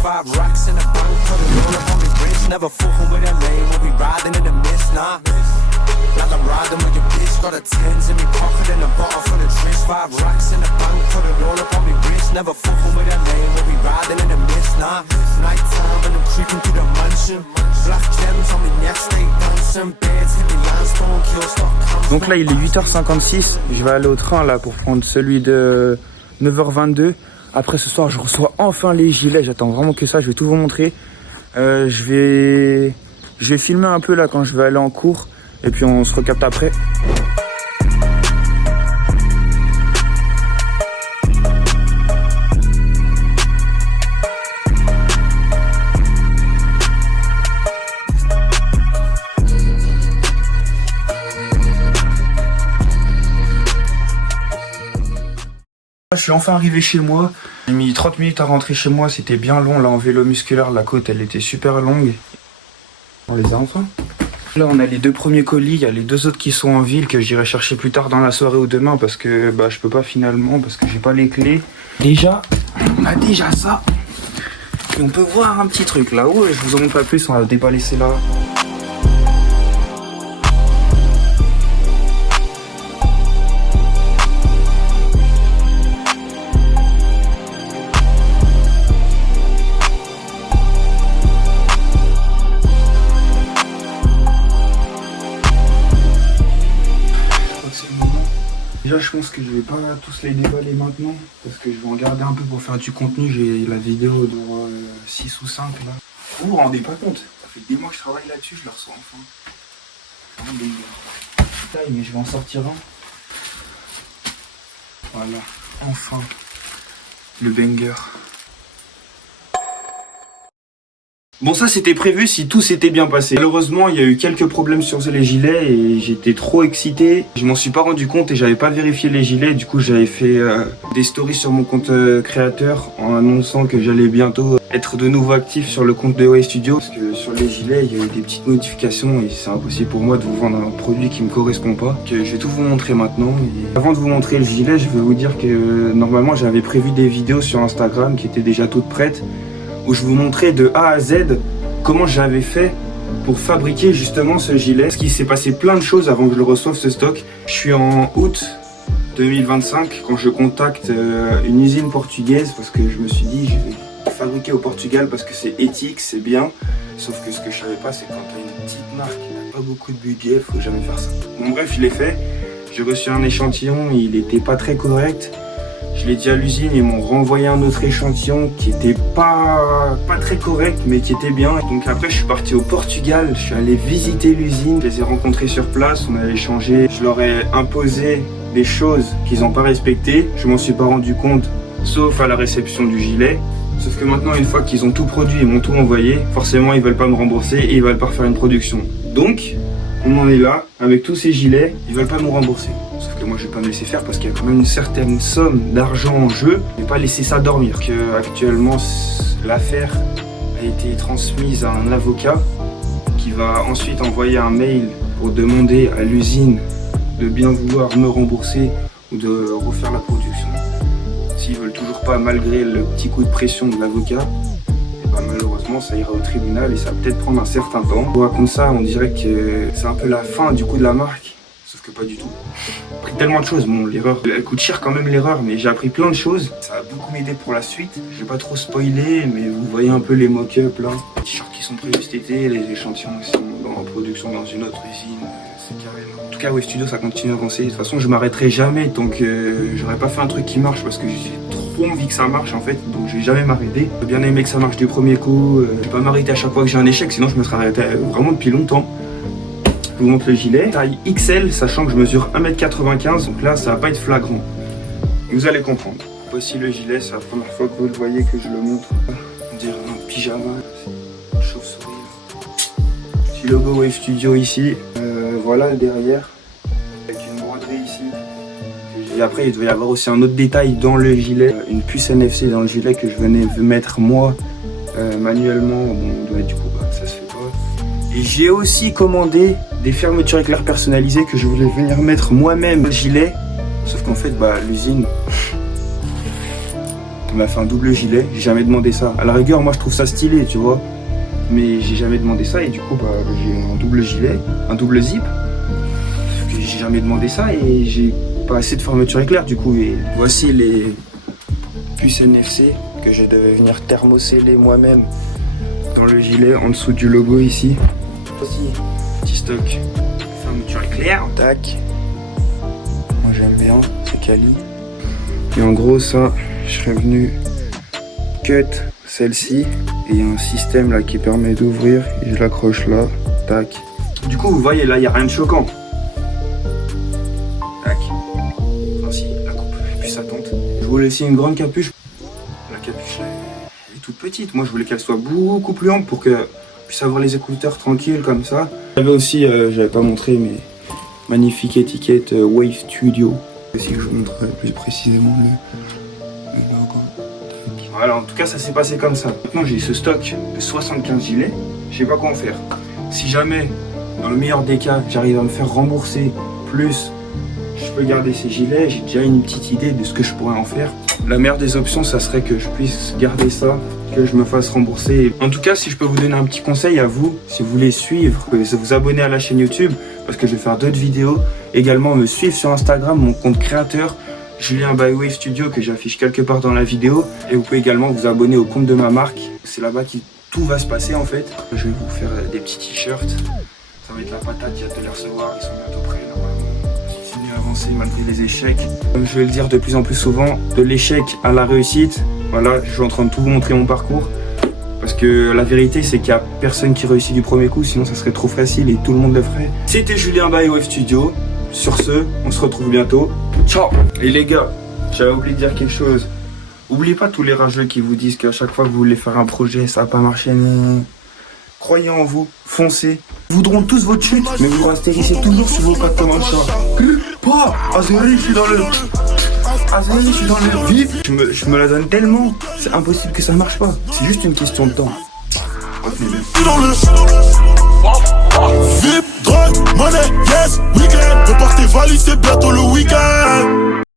5 rocks in a bank, put it all up on me wrist. Never fucking with a lane, we'll be riding in the mist, nah. Like I'm riding with your bitch, got a tens in me pocket and a bottle full of drinks. 5 rocks in a bank, put it all up on me wrist. Never fucking with a lane, we'll be riding in the mist, nah. Night time and I'm creeping through the mansion. Black gems on me neck, stay dancing. Beds hit me limestone, kill stock. Donc là il est 8h56, je vais aller au train là pour prendre celui de 9h22. Après ce soir je reçois enfin les gilets, j'attends vraiment que ça, je vais tout vous montrer. Je vais filmer un peu là quand je vais aller en cours et puis on se recapte après. Je suis enfin arrivé chez moi. J'ai mis 30 minutes à rentrer chez moi, c'était bien long. Là en vélo musculaire, la côte elle était super longue. On les a enfin. Là on a les 2 premiers colis, il y a les 2 autres qui sont en ville que j'irai chercher plus tard dans la soirée ou demain parce que je peux pas finalement parce que j'ai pas les clés. Déjà, on a déjà ça. Et on peut voir un petit truc là-haut, je vous en montre pas plus, on va déballer là. Déjà je pense que je vais pas tous les déballer maintenant parce que je vais en garder un peu pour faire du contenu. J'ai la vidéo de 6 ou 5 là. Vous vous rendez pas compte, ça fait des mois que je travaille là-dessus, je le reçois enfin. Mais je vais en sortir un. Voilà, enfin le banger. Bon ça c'était prévu si tout s'était bien passé. Malheureusement il y a eu quelques problèmes sur les gilets et j'étais trop excité. Je m'en suis pas rendu compte et j'avais pas vérifié les gilets. Du coup j'avais fait des stories sur mon compte créateur en annonçant que j'allais bientôt être de nouveau actif sur le compte de OA Studio. Parce que sur les gilets il y a eu des petites modifications et c'est impossible pour moi de vous vendre un produit qui me correspond pas. Que je vais tout vous montrer maintenant. Et avant de vous montrer le gilet je vais vous dire que normalement j'avais prévu des vidéos sur Instagram qui étaient déjà toutes prêtes. Où je vous montrais de A à Z comment j'avais fait pour fabriquer justement ce gilet. Parce qu'il s'est passé plein de choses avant que je le reçoive ce stock. Je suis en août 2025 quand je contacte une usine portugaise parce que je me suis dit je vais fabriquer au Portugal parce que c'est éthique, c'est bien. Sauf que ce que je savais pas c'est que quand tu as une petite marque qui n'a pas beaucoup de budget, faut jamais faire ça. Bon bref, je l'ai fait. J'ai reçu un échantillon, il était pas très correct. Je l'ai dit à l'usine, ils m'ont renvoyé un autre échantillon qui était pas très correct mais qui était bien. Donc après je suis parti au Portugal, je suis allé visiter l'usine, je les ai rencontrés sur place, on a échangé. Je leur ai imposé des choses qu'ils n'ont pas respectées, je m'en suis pas rendu compte sauf à la réception du gilet. Sauf que maintenant une fois qu'ils ont tout produit, ils m'ont tout envoyé, forcément ils veulent pas me rembourser et ils veulent pas refaire une production. Donc on en est là, avec tous ces gilets, ils veulent pas nous rembourser. Sauf que moi je vais pas me laisser faire parce qu'il y a quand même une certaine somme d'argent en jeu. Je vais pas laisser ça dormir. Que actuellement l'affaire a été transmise à un avocat qui va ensuite envoyer un mail pour demander à l'usine de bien vouloir me rembourser ou de refaire la production. S'ils veulent toujours pas malgré le petit coup de pression de l'avocat, malheureusement ça ira au tribunal et ça va peut-être prendre un certain temps. On raconte ça, on dirait que c'est un peu la fin du coup de la marque, sauf que pas du tout. J'ai appris tellement de choses, bon l'erreur, elle coûte cher quand même l'erreur, mais j'ai appris plein de choses. Ça va beaucoup m'aider pour la suite. Je vais pas trop spoiler, mais vous voyez un peu les mock-ups là. Les t-shirts qui sont prévus cet été, les échantillons qui sont en production dans une autre usine, c'est carrément... En tout cas OA Studio ça continue à avancer, de toute façon je m'arrêterai jamais tant que j'aurais pas fait un truc qui marche parce que j'ai trop envie que ça marche en fait, donc je vais jamais m'arrêter. J'ai bien aimé que ça marche du premier coup, je vais pas m'arrêter à chaque fois que j'ai un échec, sinon je me serais arrêté vraiment depuis longtemps. Je vous montre le gilet, taille XL, sachant que je mesure 1m95, donc là ça va pas être flagrant. Vous allez comprendre. Voici le gilet, c'est la première fois que vous le voyez que je le montre. On dirait un pyjama, c'est une chauve-souris. Petit logo OA Studio ici, voilà le derrière, avec une broderie ici. Et après il devait y avoir aussi un autre détail dans le gilet, une puce NFC dans le gilet que je venais de mettre moi manuellement. Bon, ouais, du coup ça se fait pas. Et j'ai aussi commandé des fermetures éclairs personnalisées que je voulais venir mettre moi-même le gilet. Sauf qu'en fait l'usine On m'a fait un double gilet, j'ai jamais demandé ça. À la rigueur, moi je trouve ça stylé, tu vois. Mais j'ai jamais demandé ça et du coup, j'ai un double gilet, un double zip. J'ai jamais demandé ça et j'ai pas assez de fermeture éclair du coup. Et voici les puces NFC que je devais venir thermosceller moi-même dans le gilet en dessous du logo ici. Voici, petit stock, fermeture éclair, tac. Moi j'aime bien, c'est quali. Et en gros ça, je serais venu cut celle-ci et il y a un système là qui permet d'ouvrir et je l'accroche là, tac. Du coup vous voyez là il n'y a rien de choquant. Tac. Enfin si, la coupe et puis ça tente. Je voulais laisser une grande capuche. La capuche là, elle est toute petite. Moi je voulais qu'elle soit beaucoup plus ample pour que je puisse avoir les écouteurs tranquilles comme ça. J'avais aussi, j'avais pas montré mais magnifique étiquette Wave Studio. Si je vous montrerai plus précisément le logo. Voilà, en tout cas ça s'est passé comme ça. Maintenant j'ai ce stock de 75 gilets, je sais pas quoi en faire. Si jamais, dans le meilleur des cas, j'arrive à me faire rembourser plus, je peux garder ces gilets, j'ai déjà une petite idée de ce que je pourrais en faire. La meilleure des options, ça serait que je puisse garder ça, que je me fasse rembourser. En tout cas, si je peux vous donner un petit conseil à vous, si vous voulez suivre, vous abonner à la chaîne YouTube, parce que je vais faire d'autres vidéos. Également me suivre sur Instagram, mon compte créateur, Julien by Wave Studio, que j'affiche quelque part dans la vidéo. Et vous pouvez également vous abonner au compte de ma marque. C'est là-bas que tout va se passer en fait. Je vais vous faire des petits t-shirts. Ça va être la patate, j'ai hâte de les recevoir, ils sont bientôt prêts normalement. C'est mieux avancer malgré les échecs. Comme je vais le dire de plus en plus souvent, de l'échec à la réussite. Voilà, je suis en train de tout vous montrer mon parcours. Parce que la vérité c'est qu'il n'y a personne qui réussit du premier coup, sinon ça serait trop facile et tout le monde le ferait. C'était Julien by Wave Studio. Sur ce, on se retrouve bientôt. Ciao. Et les gars, j'avais oublié de dire quelque chose. Oubliez pas tous les rageux qui vous disent qu'à chaque fois que vous voulez faire un projet, ça va pas marcher. Non. Croyez en vous, foncez. Ils voudront tous votre chute, mais vous restérissez toujours sur vos pattes comme un chat. Pas Azeri, je suis dans le... Azeri, je suis dans le vif. Je me la donne tellement, c'est impossible que ça marche pas. C'est juste une question de temps. VIP, drogue, money, yes, weekend. Prépare tes valises, c'est bientôt le week-end.